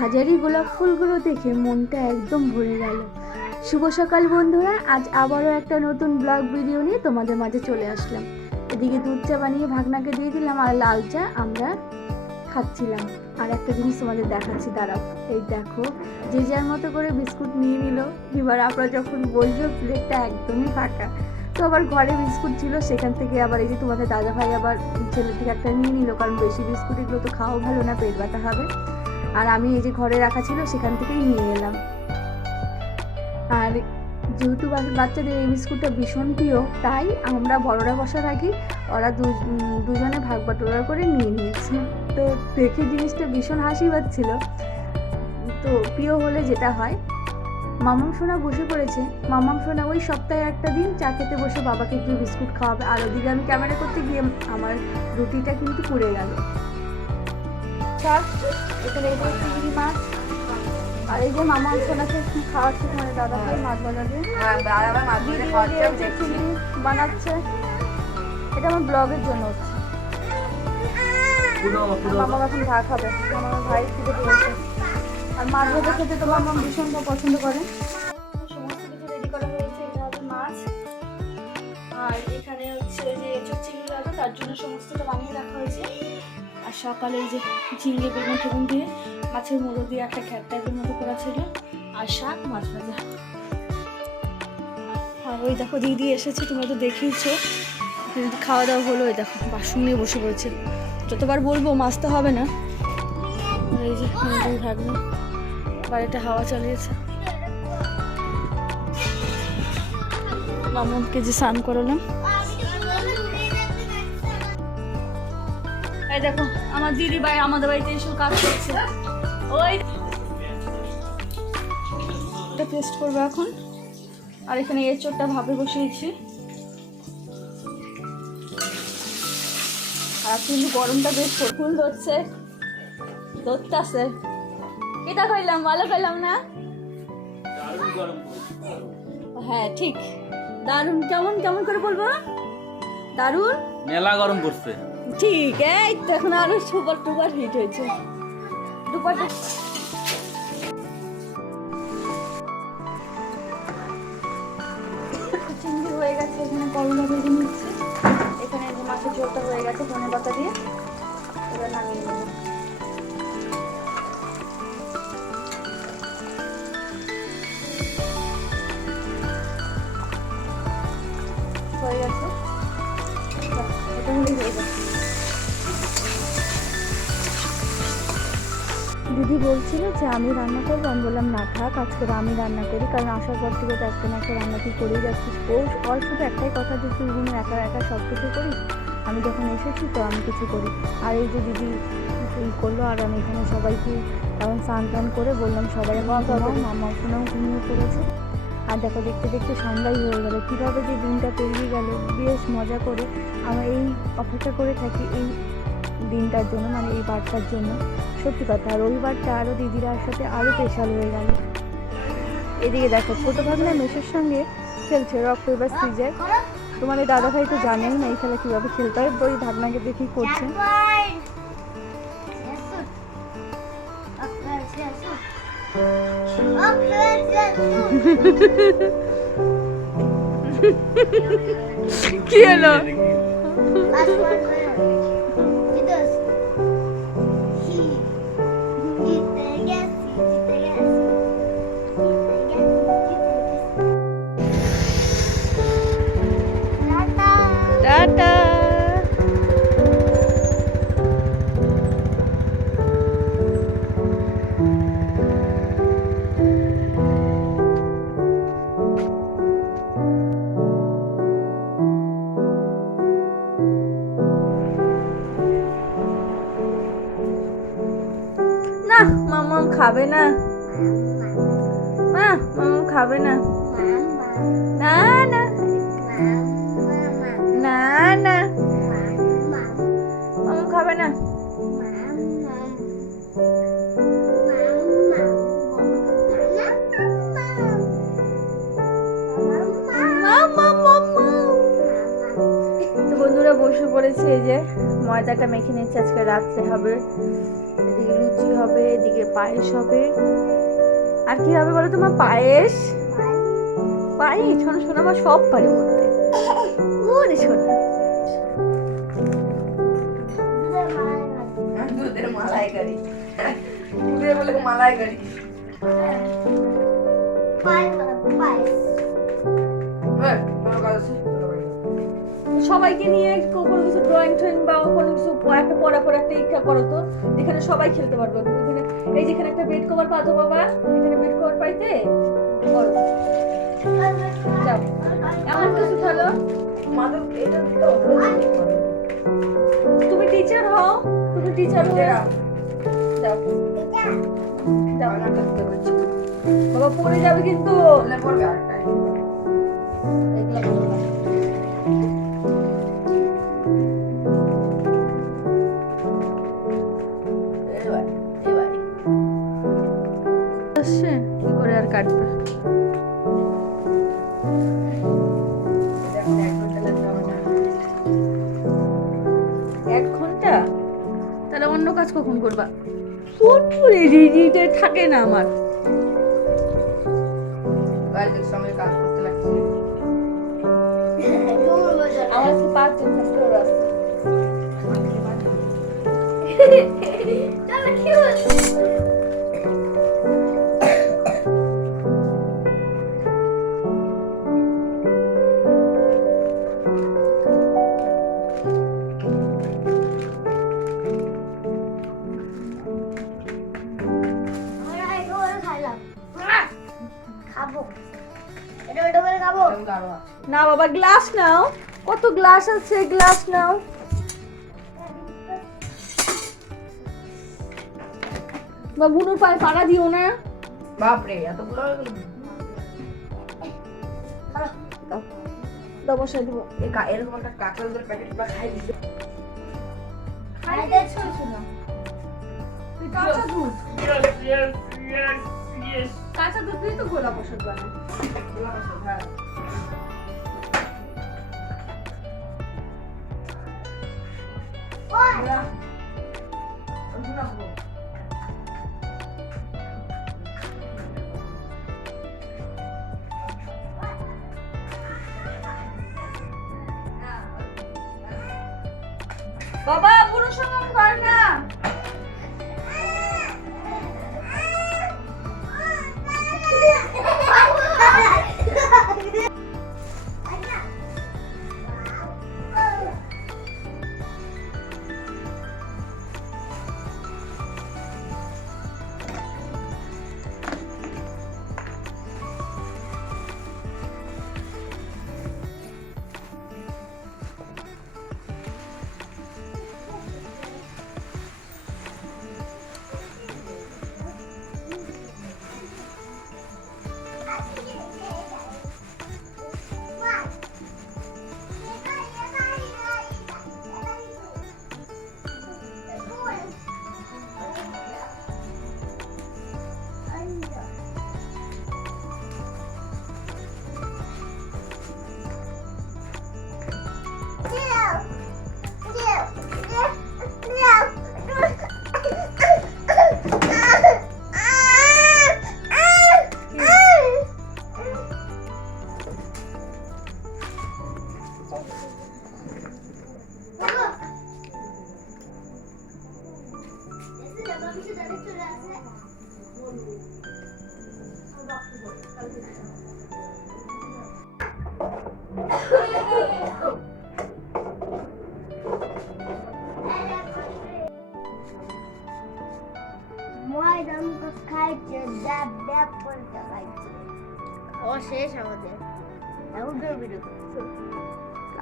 হাজারি গোলাপ ফুলগুলো দেখে মনটা একদম ভরে গেল। শুভ সকাল বন্ধুরা, আজ আবারও একটা নতুন ব্লগ ভিডিও নিয়ে তোমাদের মাঝে চলে আসলাম। এদিকে দুধ চা বানিয়ে ভাগনাকে দিয়ে দিলাম আর লাল চা আমরা খাচ্ছিলাম। আর একটা জিনিস তোমাদের দেখাচ্ছি, দাঁড়াও। এই দেখো, যে যার মতো করে বিস্কুট নিয়ে নিল। এবার আমরা যখন বসবো প্লেটটা একদমই ফাঁকা। তো আবার ঘরে বিস্কুট ছিল, সেখান থেকে আবার এই যে তোমাদের দাদা ভাই আবার ছেলে থেকে একটা নিয়ে নিল, কারণ বেশি বিস্কুট এগুলো তো খাওয়া ভালো না, পেট ব্যথা হবে। আর আমি এই যে ঘরে রাখা ছিল সেখান থেকেই নিয়ে এলাম। আর যেহেতু বাচ্চাদের এই বিস্কুটটা ভীষণ প্রিয়, তাই আমরা বড়রা বসার আগে ওরা দুজনে ভাগ বাটোয়ারা করে নিয়ে নিয়েছি। তো দেখে জিনিসটা ভীষণ হাসি পাচ্ছিল। তো প্রিয় হলে যেটা হয়, মামাম সোনা বসে পড়েছে। মামাম সোনা ওই সপ্তাহে একটা দিন চা খেতে বসে বাবাকে একটু বিস্কুট খাওয়াবে, আর ওদিকে আমি ক্যামেরা করতে গিয়ে আমার রুটিটা কিন্তু পুড়ে গেল। এখানে চিংড়ি মাছ, আর এই যে মামা সোনাকে খাওয়াচ্ছে তোমার দাদা ভাই মাছ বাজাবে, চিংড়ি বানাচ্ছে। এটা আমার ব্লগের জন্য হচ্ছে। মামা এখন ভাত খাবে, আমার ভাই খেতে পেয়েছে। আর মাছ ভাজা খেতে তো মামা ভীষণ পছন্দ করে। সমস্ত কিছু রেডি করা হয়েছে। এটা হবে মাছ, আর এখানে হচ্ছে যে এঁচোড় চিংড়ি হবে, তার জন্য সমস্তটা বানিয়ে রাখা হয়েছে। আর সকালে এই যে ঝিঙে বেগুন টেগুন দিয়ে মাছের মুড়ো দিয়ে একটা খ্যাট টাইপের মতো করা ছিল, আর শাক মাছ ভাজা। আর ওই দেখো দিদি এসেছে, তোমরা তো দেখিয়েছো। খাওয়া দাওয়া হলো, ওই দেখো বাসন নিয়ে বসে পড়েছে। যতবার বলবো মাছ তো হবে না। এই যে ভাবনা বাড়িটা হাওয়া চালিয়েছে। মামুনকে যে স্নান করালাম। এই দেখো আমার দিদি ভাই আমাদের বাড়িতে এসে কাজ করছে। ওই এটা পেস্ট করবো এখন। আর এখানে এঁচোড়টা ভাবে বসিয়েছি। আর কিন্তু গরমটা বেশ ফুল ধরছে, ধরতেছে। এটা খাইলাম, ভালো খাইলাম না? হ্যাঁ ঠিক, দারুন। কেমন কেমন করে বলবো? দারুন, মেলা গরম পড়ছে। ঠিক, এই তো এখন আরো সুপার টুপার হিট হয়েছে। দুপাটা চিংড়ি হয়ে গেছে, এখানে করলা ভেজে নিচ্ছি। এখানে যে মাছের ঝোলটা হয়ে গেছে ধনে পাতা দিয়ে, এবার নামিয়ে নেব। হয়ে গেছে, এটা হলেই হয়ে গেছে। দিদি বলছিল যে আমি রান্না করবো, আমি বললাম না থাক, আজকে আমি রান্না করি, কারণ আসার পর থেকে তো একটা না একটা রান্না তুই করেই যাচ্ছিস। ওর শুধু একটাই কথা যে তুই দিনে একা একা সব কিছু করিস, আমি যখন এসেছি তো আমি কিছু করি। আর এই যে দিদি এই করলো, আর আমি এখানে সবাইকে তখন স্নান টান করে বললাম সবাই মামা শোনাও ঘুমিয়ে পড়েছে। আর দেখো দেখতে দেখতে সন্ধ্যাই হয়ে গেল। কীভাবে যে দিনটা পেরিয়ে গেল বেশ মজা করে। আমরা এই অপেক্ষা করে থাকি এই দিনটার জন্য, মানে এই বারটার জন্য। সত্যি কথা, আর ওই বারটা আরও দিদিরা সাথে আরও স্পেশাল হয়ে গেল। এদিকে দেখো ছোটো ভাগনা মেসের সঙ্গে খেলছে রক পেপার সিজার। তোমাদের দাদা ভাই তো জানেই না এই খেলা কীভাবে খেলতে হয়, ওই ভাগনাকে দেখেই করছে। কি হলো? টাটা। না মামাম খাবে না, মা মামাম খাবে না। না না না না, মামাম খাবে না। তো বন্ধুরা বসে পড়েছে এই যে ময়দাটা মেখে নিচ্ছে, আজকে রাত্রে হবে। এদিকে লুচি হবে, এদিকে পায়েস হবে। আর কি হবে বলো তোমার? পায়েস, পায়েস। শোনো শোনো, আমার সব পারে বলতে। ওরে শোনো, দুধের মালাইকারি, দুধের বলে মালাইকারি। সবাইকে নিয়ে কোনো কিছু ড্রয়িং ট্রয়িং বা কোনো কিছু একটা পড়া একটা ইচ্ছা করো তো, যেখানে সবাই খেলতে পারবে। এখানে এই যেখানে একটা বেড কভার পাতো বাবা, এখানে বেড কভার পাইতে করো। যাও এমন কিছু খেলো। তুমি টিচার হও, তুমি টিচার হয়ে যাও। যাও বাবা, পড়ে যাবে কিন্তু। কি করে আর কাটবে? এক ঘন্টা? তাহলে অন্য কাজ কখন করবা? ফোন রেডি থাকে না আমার। আমার আজকে 5 জন থাকতে আছে। না বাবা, গ্লাস নাও। কত গ্লাস আছে, গ্লাস নাও। বা বুনুর পায়ে পাড়া দিও না। বাপরে, এতগুলো হয়ে গেল। দাও বসাই দেবো। এরকম একটা কাঁচা দুধের প্যাকেট বা খাই দিতে। কাঁচা দুধ, কাঁচা দুধ দিয়ে তো গোলা প্রসাদ বানায়। বাবা, পুরো সমান কর না।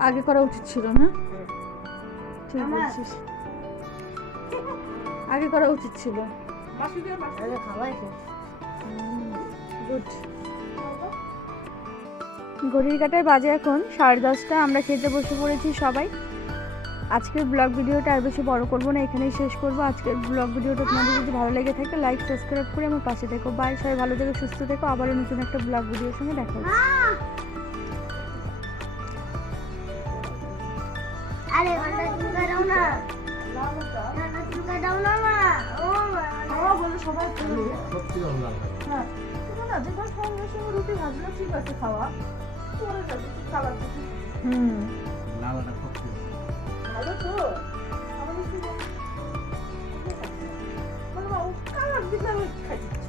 আগে করা উচিত ছিল না? ঠিক বলছিস, আগে করা উচিত ছিল। গুড। ঘড়ির কাঁটায় বাজে এখন 10:30। আমরা খেতে বসে পড়েছি সবাই। আজকের ব্লগ ভিডিওটা আর বেশি বড় করব না, এখানেই শেষ করব। আজকের ব্লগ ভিডিওটা তোমাদের যদি ভালো লেগে থাকে লাইক সাবস্ক্রাইব করে আমার পাশে থেকো। বাই, সবাই ভালো থেকো, সুস্থ থেকো। আবারও নতুন একটা ব্লগ ভিডিওর সঙ্গে দেখা হচ্ছে। না লালটা না না চুলকা দাও না মা ও মা খাওয়া বলে সবাই খাবে সত্যি ভালো লাগে হ্যাঁ কিন্তু না যেবার সঙ্গে সঙ্গে রুটি ভাজলে ঠিক আছে খাওয়া পরে যাবে কালার লালাটা সত্যি ভালো তো আমাদের কালার দিলে আমি খাইছি